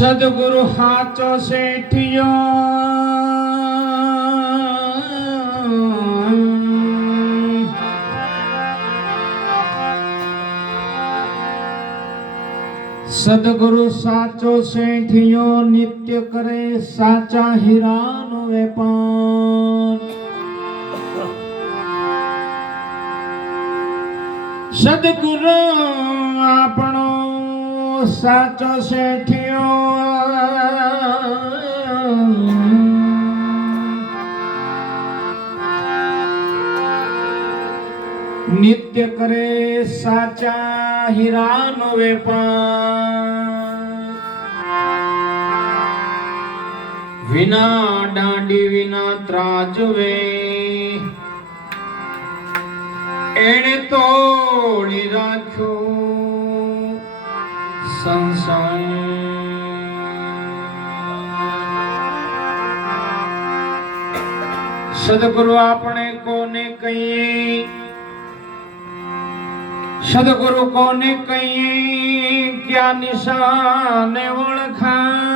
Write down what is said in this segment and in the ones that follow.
સદગુરુ હાચો શેઠિયો સદગુરુ સાચો શેઠિયો નિત્ય કરે સાચા હીરાનો વેપાર સદગુરુ આપણો સાચો શેઠિયો નિત્ય કરે સાચા હીરાનો વેપાર વિના દાંડી વિના ત્રાજવે એણે તોડી રાખ્યો સંસાર સદગુરુ આપણે કોને કહીએ સદગુરુ કોને કહીએ ક્યાં નિશાને ઓળખાય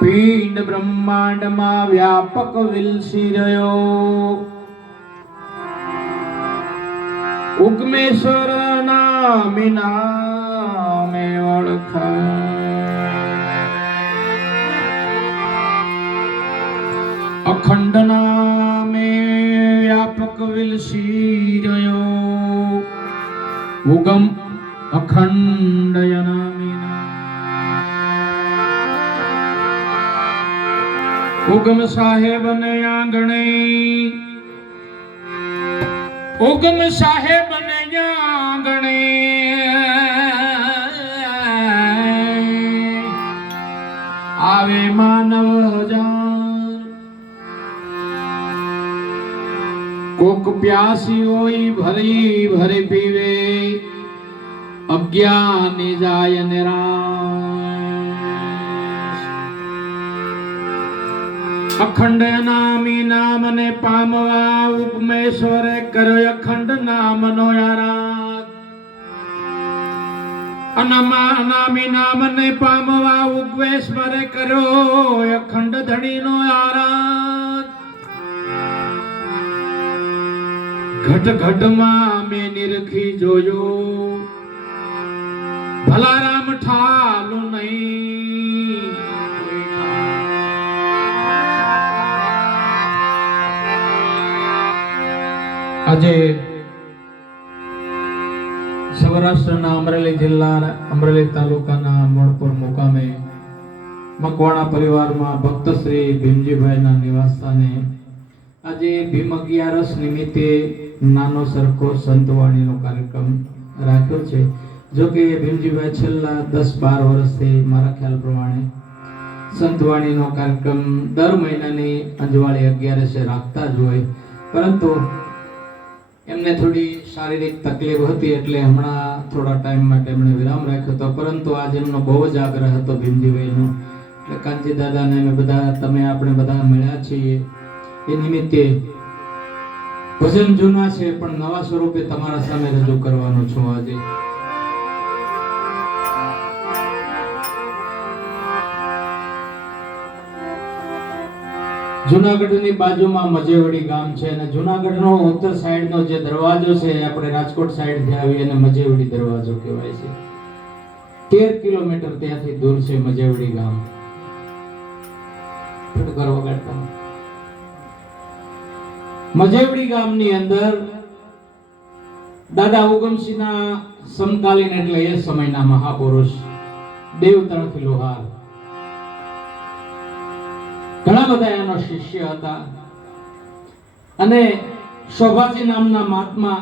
પિંડ બ્રહ્માંડમાં વ્યાપક વિલસી રહ્યો ઉગમેશ્વર નામે નામે ઓળખાય અખંડ નામે વ્યાપક વિલસી રહ્યો ઉગમ અખંડ નામે ઉગમ સાહેબ ને આંગણે ઉગમ સાહેબ ને આંગણે આવે માનવ હજાર કોક પ્યાસી હોય ભરી ભરી પીવે અજ્ઞાની જાય નિરાશ અખંડ નામી નામને પામવા ઉપમેશ્વરે કર્યો અખંડ નામનો આરાધ અનામી નામને પામવા ઉપમેશ્વરે કર્યો અખંડ ધણીનો આરાધ ઘટ ઘટમાં મેં નિરખી જોયો ભલા રામ ઠાલું નહીં આજે સૌરાષ્ટ્રના અમરેલી જિલ્લા અમરેલી તાલુકાના મોણપુર મુકામે મકવાણા પરિવારમાં ભક્ત શ્રી ભીમજીભાઈના નિવાસસ્થાને આજે ભીમ અગિયારસ નિમિત્તે નાનો સરખો સંતવાણીનો કાર્યક્રમ રાખ્યો છે. જો કે ભીમજીભાઈ છેલ્લા 10-12 વર્ષથી મારા ખ્યાલ પ્રમાણે સંતવાણીનો કાર્યક્રમ દર મહિનાની અંજવાળી 11 રાખતા જ હોય, પરંતુ એમને થોડી શારીરિક તકલીફ હતી એટલે હમણાં થોડા ટાઈમ માટે એમણે વિરામ રાખ્યો હતો. પરંતુ આજે એમનો બહુ જ આગ્રહ હતો ભીમજીભાઈનો, એટલે કાંજી દાદાને અમે બધા આપણે બધા મળ્યા છીએ એ નિમિત્તે ભજન જૂના છે પણ નવા સ્વરૂપે તમારા સામે રજૂ કરવાનો છું. આજે જુનાગઢની બાજુમાં મજેવડી ગામ છે અને જુનાગઢનો ઉત્તર સાઈડનો જે દરવાજો છે આપણે રાજકોટ સાઈડથી આવી અને મજેવડી દરવાજો કહેવાય છે. 13 કિલોમીટર ત્યાંથી દૂર છે મજેવડી ગામ. મજેવડી ગામની અંદર દાદા ઉગમસિંહના સમકાલીન એટલે એ સમયના મહાપુરુષ દેવતણથી લોહાર ઘણા બધા એનો શિષ્ય હતા અને શોભાજી નામના મહાત્મા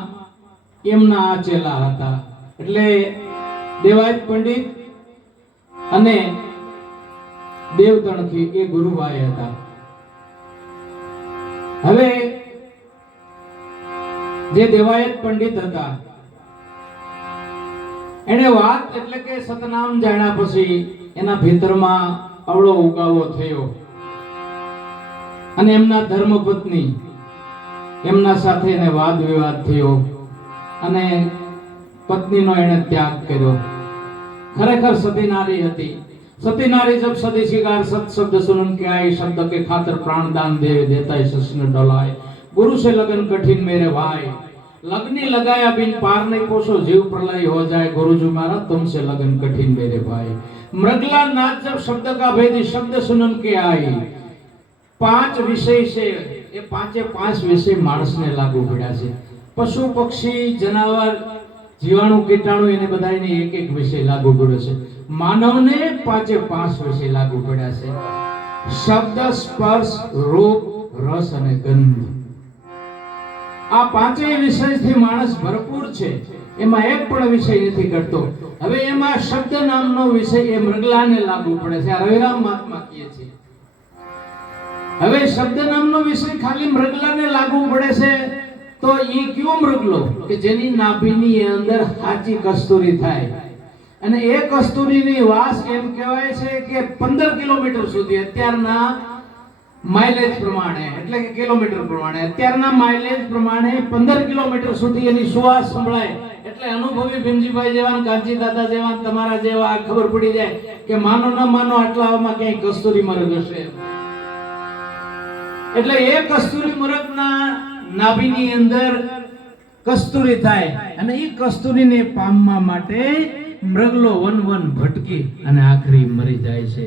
એમના આ ચેલા હતા. એટલે દેવાયત પંડિત અને દેવતણથી એ ગુરુભાઈ હતા. હવે જે દેવાયત પંડિત હતા એને વાત એટલે કે સતનામ જાણ્યા પછી એના ભીતરમાં અવળો ઉગાવો થયો અને એમના ધર્મપત્ની એમના સાથે એને વાદ વિવાદ થયો અને પત્નીનો એણે ત્યાગ કર્યો. ખરેખર સતી નારી હતી. सती नारी जब सदी शिकार सत शब्द सुनन के आई, शब्द के खातर प्राण दान दे देता है शस्त्र डोलाए. गुरु से लगन कठिन मेरे भाई, लगनी लगाया बिन पार नहीं पोसो जीव प्रलय हो जाए. गुरुजी मारा तुमसे लगन कठिन मेरे भाई. मृगला नाथ जब शब्द का भेदी शब्द सुनन के आई, 5 विषय से ये 5 विषय मानस ने लागू पड़ा है. पशु पक्षी जनावर जीवाणु कीटाणु એને બધાને એક વિષય લાગુ પડ્યો છે. માનવને 5 વિષય લાગુ પડ્યા છે. શબ્દ સ્પર્શ રૂપ રસ અને ગંધ, આ 5 વિષયથી માણસ ભરપૂર છે. એમાં એક પણ વિષય નથી ઘટતો. હવે એમાં શબ્દ નામનો વિષય એ મૃગલાને લાગુ પડે છે. આ રવિરામ મહાત્મા કહે છે. હવે શબ્દ નામનો વિષય ખાલી મૃગલાને લાગુ પડે છે. તો એ કયો મૃગલો કે જેની નાભીની અંદર હાચી કસ્તુરી થાય, અને એ કસ્તુરીની વાસ એમ કહેવાય છે કે 15 કિલોમીટર સુધી અત્યારના માઇલેજ પ્રમાણે, એટલે કે કિલોમીટર પ્રમાણે, અત્યારના માઇલેજ પ્રમાણે 15 કિલોમીટર સુધી એની સુવાસ સંભળાય. એટલે અનુભવી ભીમજીભાઈ જેવા, કાંચી દાદા જેવા, તમારા જેવા ખબર પડી જાય કે માનો ન માનો આટલામાં ક્યાંય કસ્તુરી મરગ હશે. એટલે એ કસ્તુરી મરગના નાભીની અંદર કસ્તુરી થાય, અને એ કસ્તુરીને પામવા માટે મૃગલો વન ભટકી અને આખરી મરી જાય છે.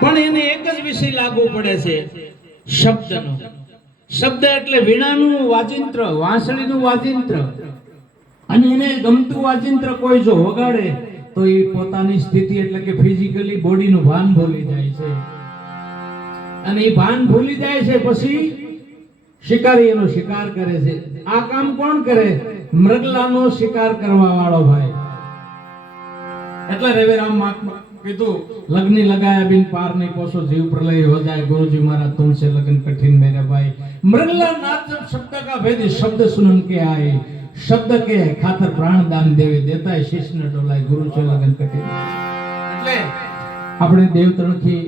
પણ એને એક જ વિષય લાગુ પડે છે, શબ્દનો. શબ્દ એટલે વીણાનું વાજિંત્ર, વાંસળીનું વાજિંત્ર. અને એને ગમતું વાજિંત્ર કોઈ જો વગાડે તો એ પોતાની સ્થિતિ એટલે કે ફિઝિકલી બોડીનું ભાન ભૂલી જાય છે. અને એ ભાન ભૂલી જાય છે પછી શિકારી એનો શિકાર કરે છે. આ કામ કોણ કરે? મૃગલાનો શિકાર કરવા વાળો ભાઈ. એટલે રવિરામ મહાત્મા કીધું, લગ્ની લગાયા બિન પાર નહીં પોસો જીવ પ્રલય हो जाए. गुरुजी मारा तुमसे लगन कठिन मेरे भाई. मृगला नाथ जब शब्द का भेदी शब्द सुनन के आए, शब्द के खातर प्राण दान देवे देता है शीश न डोलाए. गुरु से लगन कठिन. એટલે આપણે દેવતણખી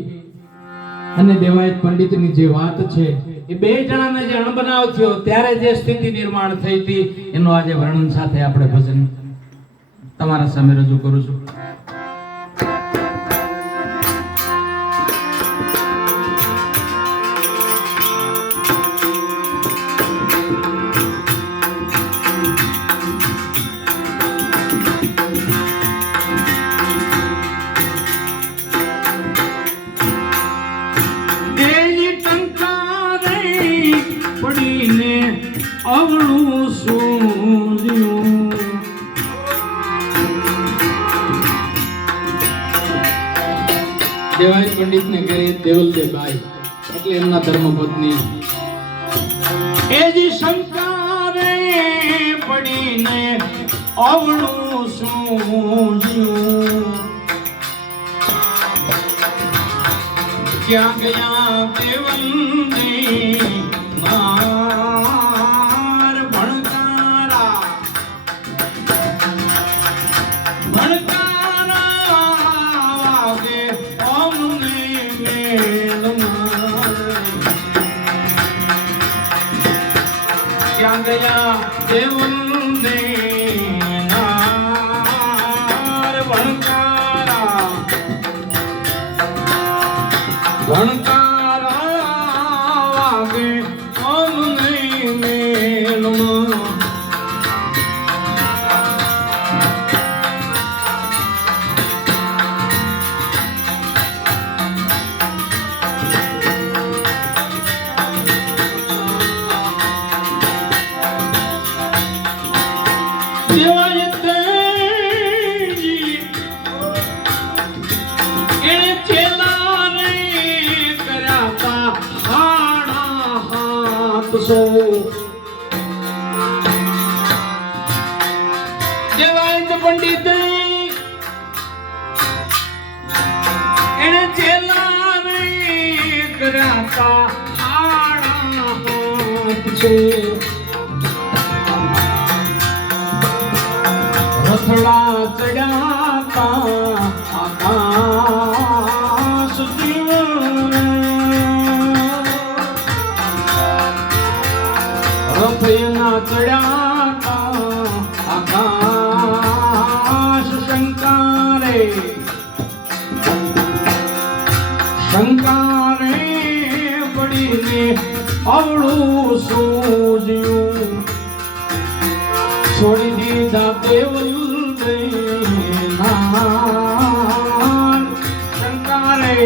અને દેવાયત પંડિતની જે વાત છે, એ બે જણાને જે અણબનાવ થયો ત્યારે જે સ્થિતિ નિર્માણ થઈ હતી એનું આજે વર્ણન સાથે આપણે ભજન તમારા સામે રજૂ કરું છું. અવળું સૂર્યું દેવાય પંડિત ને ઘરે દેવલદેવભાઈ એટલે એમના ધર્મપત્ની એ જી શંકારે પડીને અવળું સૂર્યું ક્યાં ગયા દેવલદેવ गया देवंदे नार भणकारा वागे अમને મેલમાં. દેવાયત પંડિત એને ચેલા કરાતા આડા હાથ છે. રથડા ચડ્યાતા આકાશ રથના ચડ્યા આકાશ છોડી દીધા દેવલ રે નાન શંકારે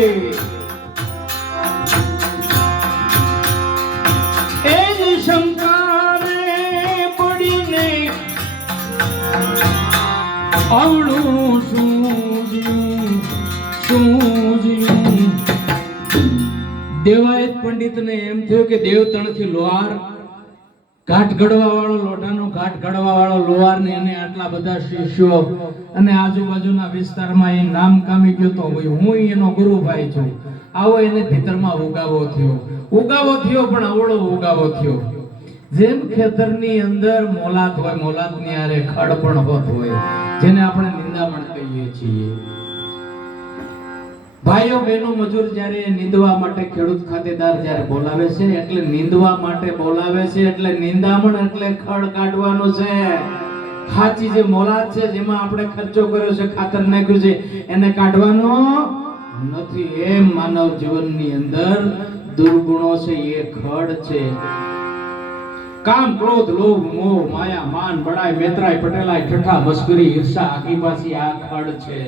એ જ શંકારે પડીને આવડું સૂજ્યું. દેવાયત પંડિતને એમ થયું કે દેવતણથી લોહાર ઘાટ ઘડવા વાળો લોઢાનો ઘાટ ઘડવા વાળો લોહાર ને એને આટલા બધા શિષ્યો અને આજુબાજુના વિસ્તારમાં એ નામ કામી ગયો તો હું એનો ગુરુભાઈ છું. આવો એને ભીતરમાં ઉગાવો થયો પણ અવળો ઉગાવો થયો. જેમ ખેતરની અંદર મોલાત હોય, મોલાતની આરે ખડ પણ હોત હોય, જેને આપણે નિંદામણ કહીએ છીએ. ભાઈઓ બહેનો મજૂર જ્યારે નીંદવા માટે ખેડૂત ખાતેદાર જ્યારે બોલાવે છે એટલે નીંદવા માટે બોલાવે છે, એટલે નિંદામણ એટલે ખડ કાઢવાનું છે. ખાચી જે મોલાત છે જેમાં આપણે ખર્ચો કર્યો છે, ખાતર નાખ્યું છે, એને કાઢવાનો નથી. એમ માનવ જીવનની અંદર દુર્ગુણો છે, એ ખડ છે. કામ, ક્રોધ, લોભ, મોહ, માયા, માન, બડાઈ, મેત્રાઈ, પટેલાઈ, ઠઠ્ઠા, મસ્કરી, ઈર્ષા, આકીપાસી આ ખડ છે.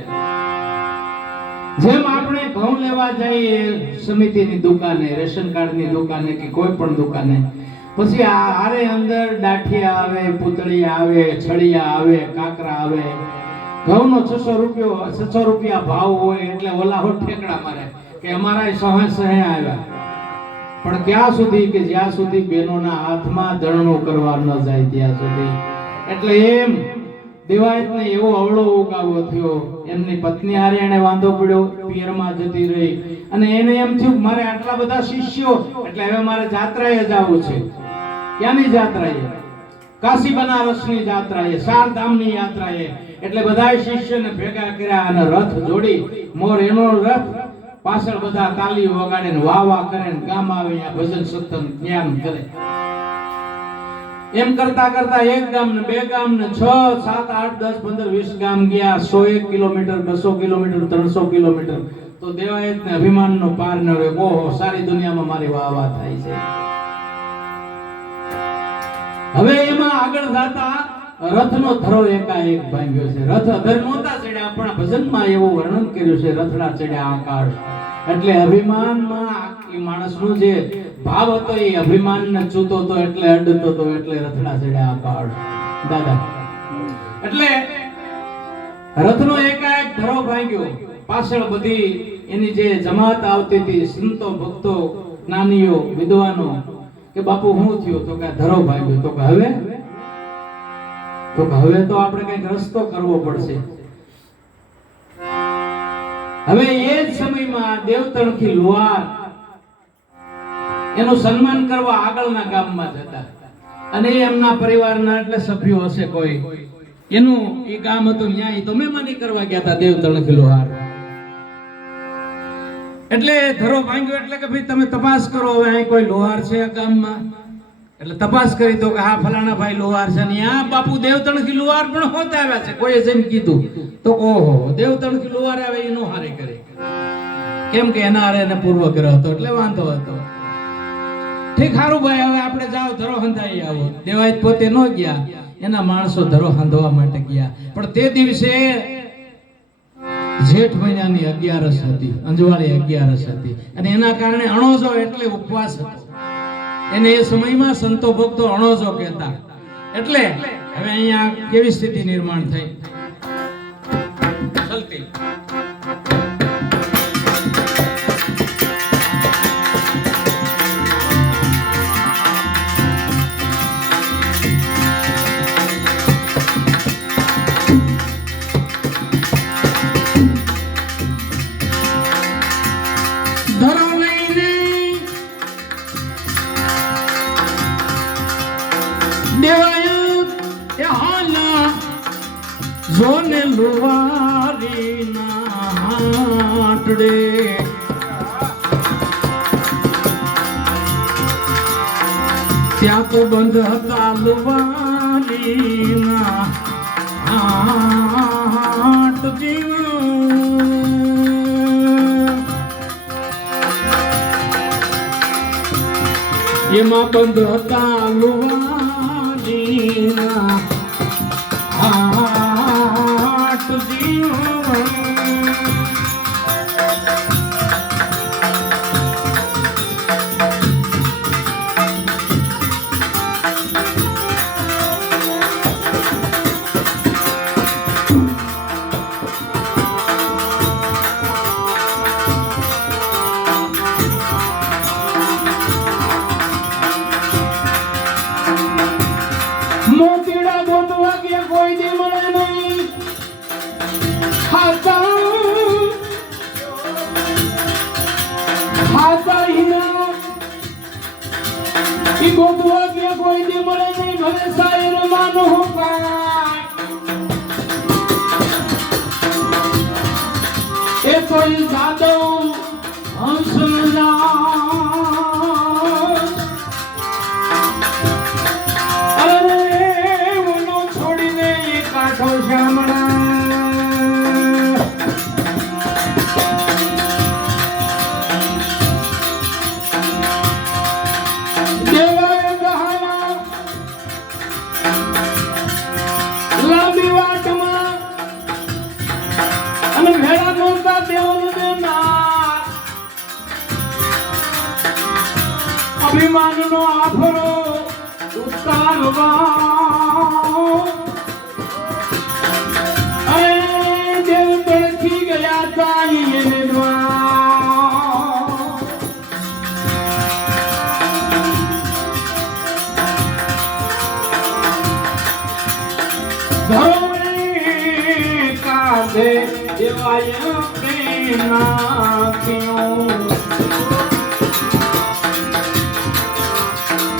જેમ આપણે ઘઉં લેવા જઈએ સમિતિની દુકાને, રેશન કાર્ડની દુકાને કે કોઈ પણ દુકાને, પછી આરે અંદર દાઠિયા આવે, પૂતળિયા આવે, છળિયા આવે, કાકરા આવે. ઘઉંનો 600 રૂપિયા ભાવ હોય એટલે ઓલા હો ઠેકડા મારે કે અમારા સહે આવ્યા. પણ ક્યાં સુધી કે જ્યાં સુધી બહેનોના હાથમાં દળણું કરવા ન જાય ત્યાં સુધી. એટલે એમ દેવાયતને એવો અવળો ઉગાવો થયો. એમની પત્ની હારે એને વાંધો પડ્યો, પિયરમાં જતી રહી અને એને એમ થયું મારે આટલા બધા શિષ્યો એટલે હવે મારે જાત્રાએ જવું છે. ક્યાંની જાત્રાએ? કાશી બનારસની જાત્રાએ, ચારધામની યાત્રાએ. એટલે બધા શિષ્યોને ભેગા કર્યા અને રથ જોડી, મોર એનો રથ, પાછળ બધા તાલી વગાડે ને વાહ કરે ને ગામ આવે ભજન સત્સંગ જ્ઞાન કરે. એમ કરતા કરતા એક ગામ ને બે ગામ ને 6, 7, 8, 10, 15, 20 ગામ ગયા. 101 કિલોમીટર, 200 કિલોમીટર, 300 કિલોમીટર. તો દેવાયતને અભિમાનનો પાર ન રહ્યો. ઓહો, સારી દુનિયામાં મારી વાહ થાય છે. હવે એમાં આગળ જતા રથનો ધરો એકાએક ભાંગ્યો છે. રથ અધર નહોતા ચડ્યા પણ ભજનમાં એવું વર્ણન કર્યું છે, રથડા ચડ્યા આકાશ. એટલે અભિમાનમાં એ માણસનો જે ભાવ હતો એ અભિમાનને ચૂતો હતો, એટલે અડતો હતો, એટલે રથડા ચડ્યા આકાશ. દાદા એટલે રથનો એકાએક ધરો ભાંગ્યો. પાછળ બધી એની જે જમાત આવતી હતી, સંતો, ભક્તો, જ્ઞાનીઓ, વિદ્વાનો, કે બાપુ શું થયું? તો કે ધરો ભાંગ્યો. તો કે હવે તો આપણે કઈક રસ્તો કરવો પડશે. હવે એ જ સમયમાં દેવતણથી લુહાર એનું સન્માન કરવા આગળના ગામમાં જતા અને એમના પરિવારના એટલે સભ્યો હશે કોઈ, એનું એ ગામ હતું, ન્યાય તો મહેમાની કરવા ગયા હતા દેવતણથી લુહાર. એટલે ધરો ભાંગ્યો એટલે કે ભાઈ તમે તપાસ કરો, હવે અહીં કોઈ લોહાર છે આ ગામમાં? એટલે તપાસ કરી તો કે હા ફલાણા ભાઈ લોહાર છે. ને આ બાપુ દેવતણથી લોહાર પણ હોત આવ્યા છે. કોઈએ જઈને કીધું તો ઓહો, દેવતણથી લોહાર આવે એ નો હારે કરે, કેમ કે એના હારે એને પૂર્વગ્રહ હતો એટલે વાંધો હતો. ઠીક, હારું ભાઈ, હવે આપણે જાઓ, ધરો હંધાઈ આવો. દેવાયત પોતે ન ગયા, એના માણસો ધરો હંધવા માટે ગયા. પણ તે દિવસે જેઠ મહિનાની 11 હતી, અંજવાળી 11 હતી અને એના કારણે અણોજો એટલે ઉપવાસ હતો. એને એ સમયમાં સંતો ભક્તો અણોજો કહેતા. એટલે હવે અહીંયા કેવી સ્થિતિ નિર્માણ થઈ? ચલતી જોને લુવારી ના હાટડે ત્યાં તો બંધ હતા લુવારી ના હાટ એમાં બંધ હતા લુવારી ના ભાગ્ય કોઈ દી મળે નહીં હાતા હિના ઈ ગોતવા કે કોઈ દી મળે નહીં ભલે શાયર માનો કાય એ કોઈ જાદવ હંસના અરે ઓનો છોડીને કાઠો શામણા અભિમાનનો આફરો ઉતારવા દેવ તળખી ગયા તા એને ધરોને કાંધે દેવાય પ્રેમના ક્યું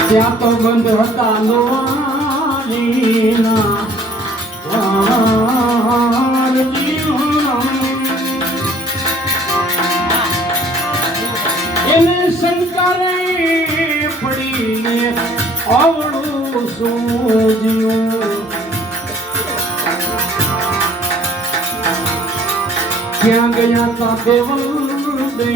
ત્યાં તો બંધ હતા લોહાણીના એને શંકરે પડીને અવળું સૂજ્યું ક્યાં ગયા તા દેવલ દે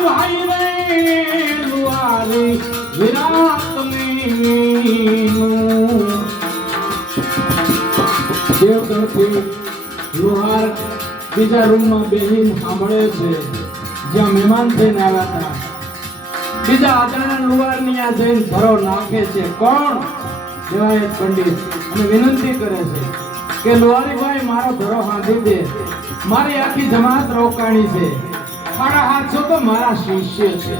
ભાઈ રે લુઆરી વિરાટ દેવ તરફથી લુહાર બીજા રૂમમાં બેહીને સાંભળે છે જ્યાં મહેમાન થઈને આવ્યા હતા બીજા આદરણા લુહારની આ જઈને ધરો નાખે છે કોણ દેવાયત પંડિત અને વિનંતી કરે છે કે લુહારીભાઈ મારો ધરો હાંધી દે મારી આખી જમાત રોકાણી છે મારા હાથો તો મારા શિષ્ય છે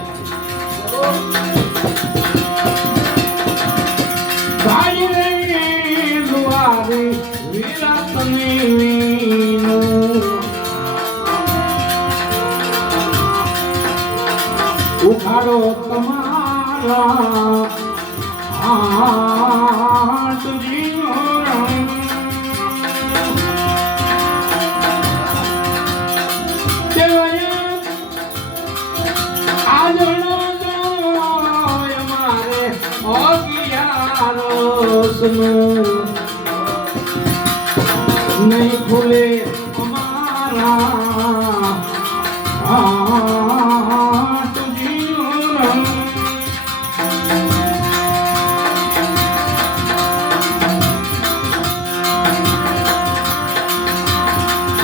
ભાઈ રે લુહારી વિરાટની ઉખાડો તમારા હાથ नहीं खुले हमारा हाथ जीवन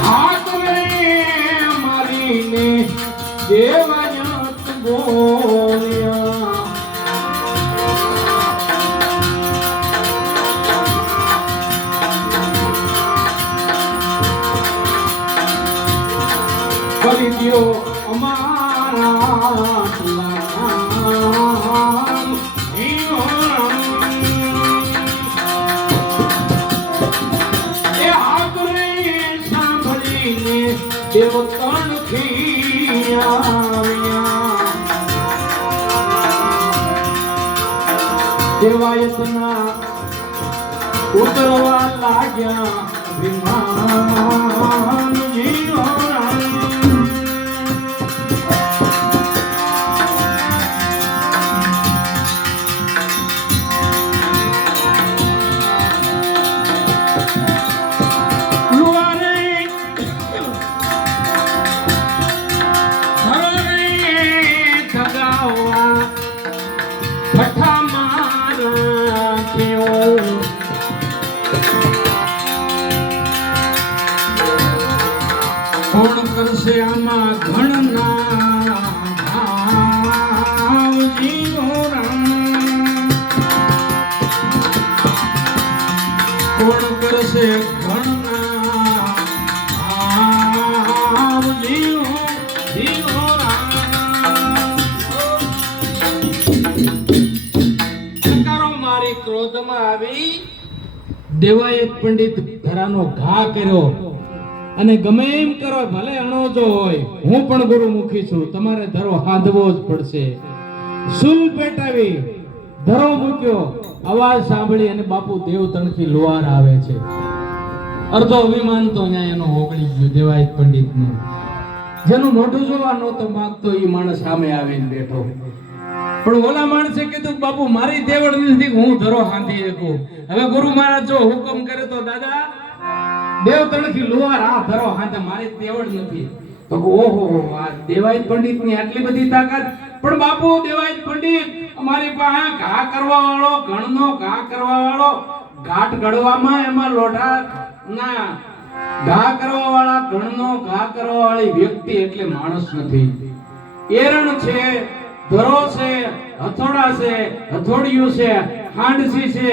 हाथ में मारीने देवजत बोलिया કરી દિયો અમારા એ હાથ રે સાંભળીને દેવ તણખી આવ્યા દેવાયતના ઉતરવા લાગ્યા વિમાન કોણ કરશે આમાં ઘણના ભાવ જીવોરા કોણ કરશે ઘણના ભાવ જીવોરા મારી ક્રોધમાં આવી દેવાએ પંડિત ઘરાનો ઘા કર્યો અને ગમે એમ કરો ભલે અણોજો હોય હું પણ ગુરુમુખી છું તમારે ધરો હાંધવો જ પડશે સુલ પેટાવી ધરો મૂક્યો અવાજ સાંભળી અને બાપુ દેવ તણખી લુહાર આવે છે અર્ધો અભિમાન તો અહીંયા એનો ઓગળી ગયો દેવાય પંડિતનું જેનું મોઢું જોવા નહોતો માંગતો એ માણસ સામે આવીને બેઠો પણ ઓલા માણસે કીધું બાપુ મારી દેવડ નથી હું ધરો હાંધી શકું હવે ગુરુ મહારાજ જો હુકમ કરે તો દાદા દેવ તણખી લુહાર આ ધરો હાંધે મારી દેવડ નથી તો ઓહો આ દેવાય પંડિત ની આટલી બધી તાકાત પણ બાપુ દેવાય પંડિત અમારી પાસે ઘા કરવા વાળો ઘણનો ઘા કરવા વાળો ઘાટ ઘડવામાં એમાં લોઢા ના ઘા કરવા વાળા ઘણનો ઘા કરવા વાળી વ્યક્તિ એટલે માણસ નથી એરણ છે ધરો છે હથોડા છે હથોડિયું છે હાંડસી છે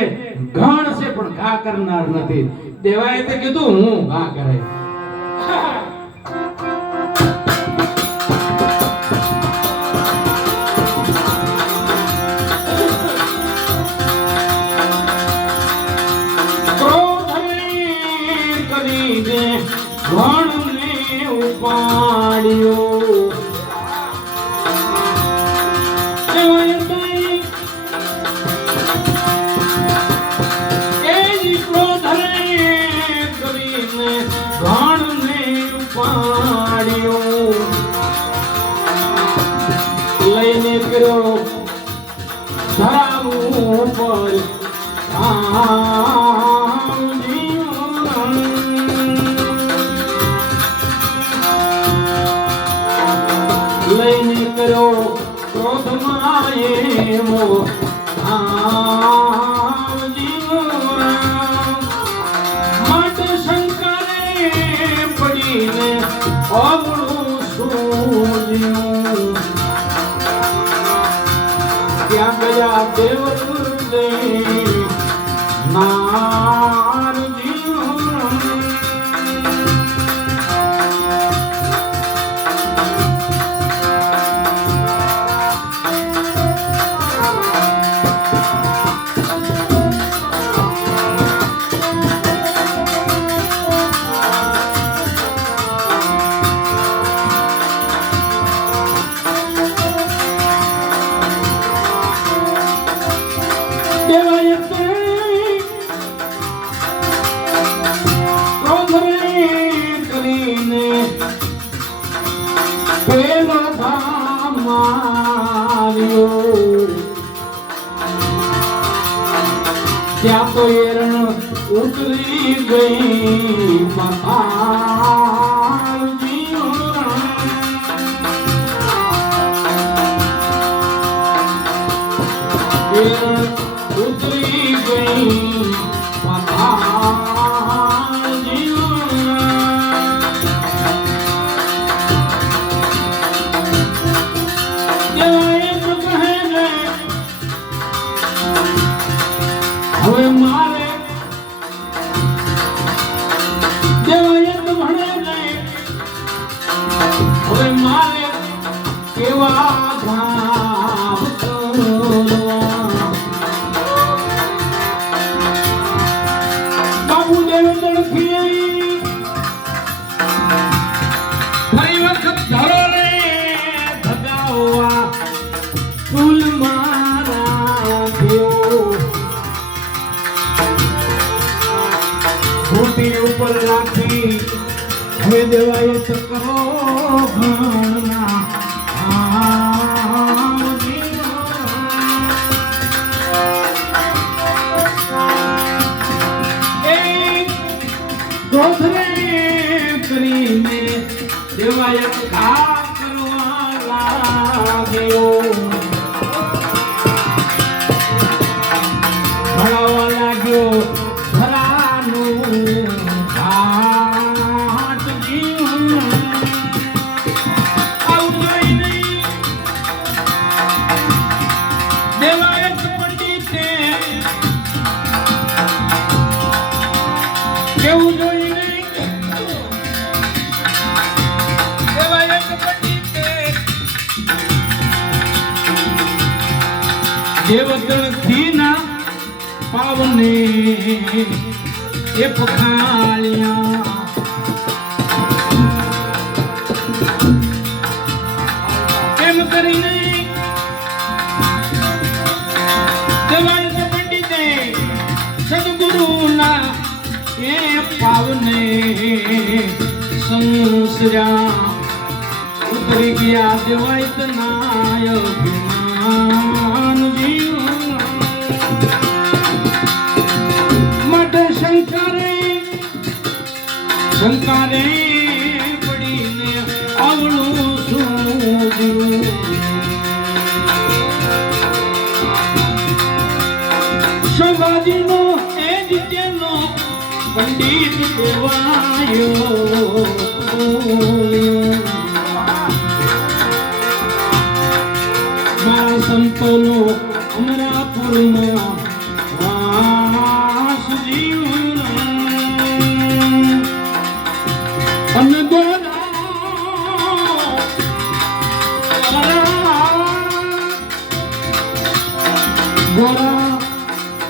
ઘણ છે પણ ઘા કરનાર નથી દેવાએ તે કીધું હું ઘા કરે ઘણને ઉપાડ્યો લઈને કર્યો ધરાવું પર લઈને કર્યો ક્રોધમાં એવો માટે શંકરે પડીને અવળું સૂર્યું ક્યાં ગયા દેવ નારજી પેલો ધામ આવ્યો ત્યાં તો એરણ ઉતરી ગઈ ઉતરી ગઈ હવે મારે દેવાયત ભણે નહીં હવે મારે કેવા ભાવ બાબુ દેવ તણખી ફરી વખત ધરો રે ભગાવવા ફૂલ મારા દેવ ઘૂંટી ઉપર રાખી હવે દેવાય કરો ઘણા ગોધરે કરીને દેવાય ઘા કરવા લાગ્યો ભણાવવા લાગ્યો ઘરાનું ઘાટ જીવન દેવતણથી ના પાવને એ પખાળ્યા એમ કરીને દેવાંત પંડિતે સદગુરુના એ પાવને સંસ્ર્યા ઉતરી ગયા દેવાયત નાય અભિમાન જીવન માટે શંકારે પડીને આવડું શું શિવાજીનો એ જીતેલો પંડિત દેવાયો મારા સંતોનો અમરાપુરમાં વાસ જીવન અને ગોરા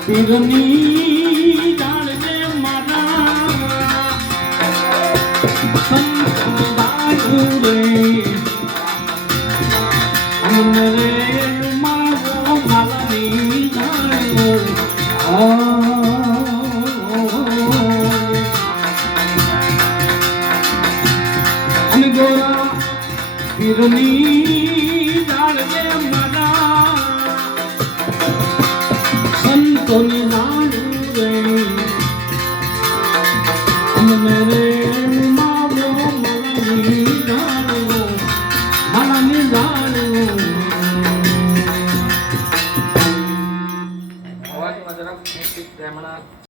પીરની ડાળને મારા સંત રે અને મારો માલાની અને ગોરા પીરની ડાળને મારા સંતોની લાડુ રે અને મેરે મારો માલાની લાડુ માલાની લાડુ અવાજમાં જરાક